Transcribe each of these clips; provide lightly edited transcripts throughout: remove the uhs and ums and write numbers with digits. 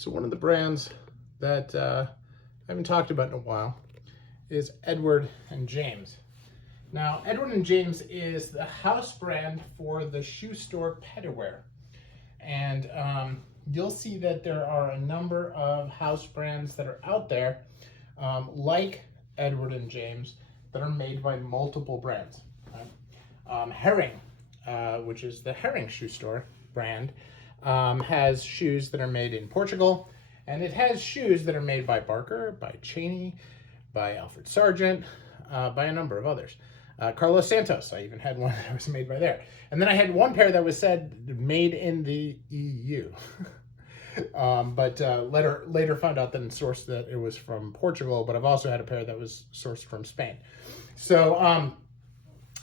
So one of the brands that I haven't talked about in a while is Edward and James. Now, Edward and James is the house brand for the shoe store Petaware. And you'll see that there are a number of house brands that are out there, like Edward and James, that are made by multiple brands. Herring, which is the Herring shoe store brand, has shoes that are made in Portugal, and it has shoes that are made by Barker, by Cheaney, by Alfred Sargent, by a number of others. Carlos Santos, I even had one that was made by there. And then I had one pair that was said made in the EU. But later found out that in source that it was from Portugal, but I've also had a pair that was sourced from Spain. So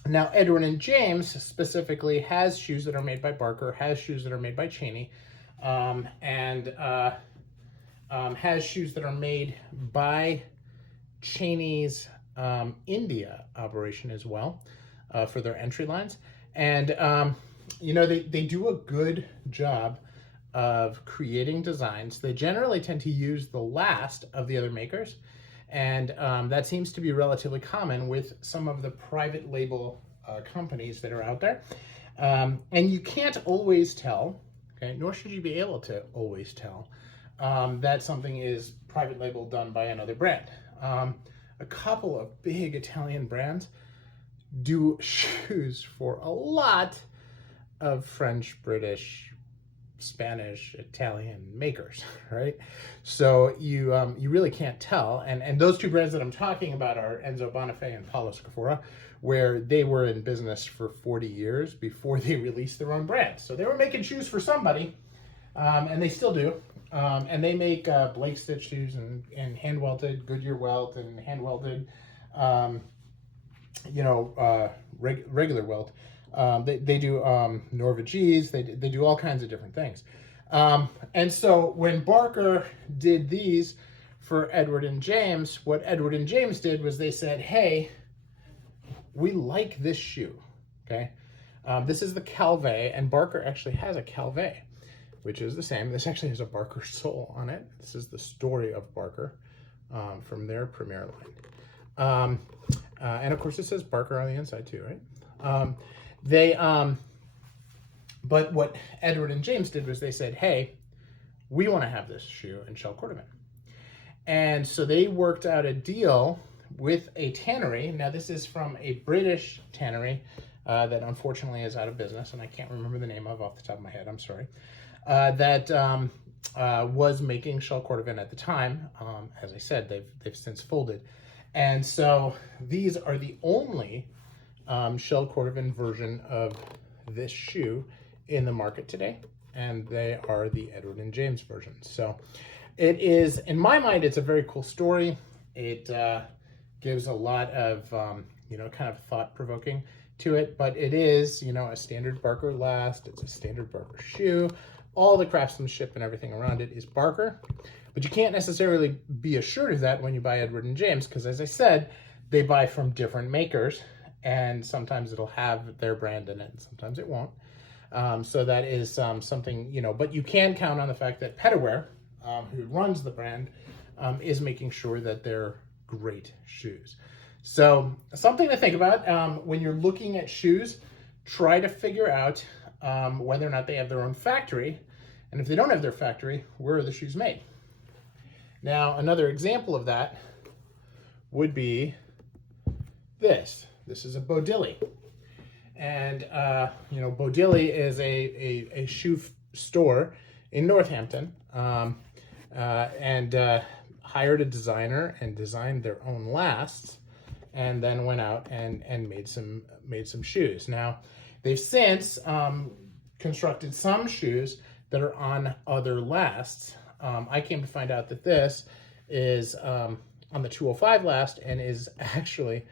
now Edward and James specifically has shoes that are made by Barker, has shoes that are made by Cheaney, and has shoes that are made by Cheaney's India operation as well, for their entry lines. And you know, they do a good job of creating designs. They generally tend to use the last of the other makers, and that seems to be relatively common with some of the private label companies that are out there. And you can't always tell, okay, nor should you be able to always tell, that something is private label done by another brand. A couple of big Italian brands do shoes for a lot of French, British, Spanish, Italian makers, right? So you really can't tell. And those two brands that I'm talking about are Enzo Bonifay and Paolo Scafora, where they were in business for 40 years before they released their own brand. So they were making shoes for somebody, and they still do. And they make Blake stitch shoes and hand welted, Goodyear welt, and hand welded, regular welt. They do Norveges, they do all kinds of different things. And so when Barker did these for Edward and James, what Edward and James did was they said, hey, we like this shoe, okay? This is the Calvé, and Barker actually has a Calvé, which is the same. This actually has a Barker sole on it. This is the story of Barker from their Premier line. And of course it says Barker on the inside too, right? But what Edward and James did was they said, hey, we want to have this shoe in shell cordovan. And so they worked out a deal with a tannery. Now this is from a British tannery that unfortunately is out of business, and I can't remember the name of off the top of my head, I'm sorry. That was making shell cordovan at the time. As I said, they've since folded. And so these are the only shell cordovan version of this shoe in the market today, and they are the Edward and James version. So it is, in my mind, it's a very cool story. It gives a lot of kind of thought-provoking to it, but it is, a standard Barker last. It's a standard Barker shoe. All the craftsmanship and everything around it is Barker, but you can't necessarily be assured of that when you buy Edward and James, because as I said, they buy from different makers, and sometimes it'll have their brand in it, and sometimes it won't. So that is something, but you can count on the fact that Petaware, who runs the brand, is making sure that they're great shoes. So something to think about when you're looking at shoes. Try to figure out whether or not they have their own factory, and if they don't have their factory, where are the shoes made? Now, another example of that would be this. This is a Bodiley. And, Bodiley is a shoe store in Northampton, and hired a designer and designed their own lasts, and then went out and made some shoes. Now, they've since constructed some shoes that are on other lasts. I came to find out that this is on the 205 last and is actually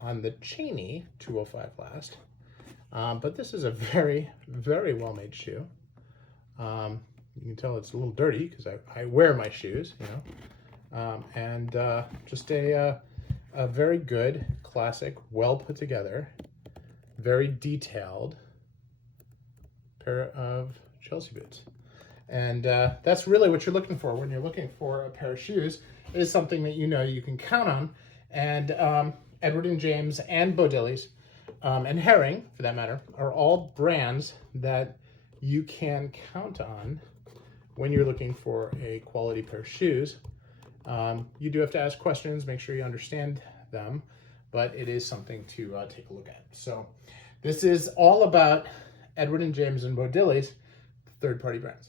on the Cheaney 205 last. But this is a very, very well-made shoe. You can tell it's a little dirty because I wear my shoes, and just a very good, classic, well put together, very detailed pair of Chelsea boots. And that's really what you're looking for when you're looking for a pair of shoes. It is something that you know you can count on. And Edward and James and Bodileys and Herring, for that matter, are all brands that you can count on when you're looking for a quality pair of shoes. You do have to ask questions, make sure you understand them, but it is something to take a look at. So this is all about Edward and James and Bodileys, third-party brands.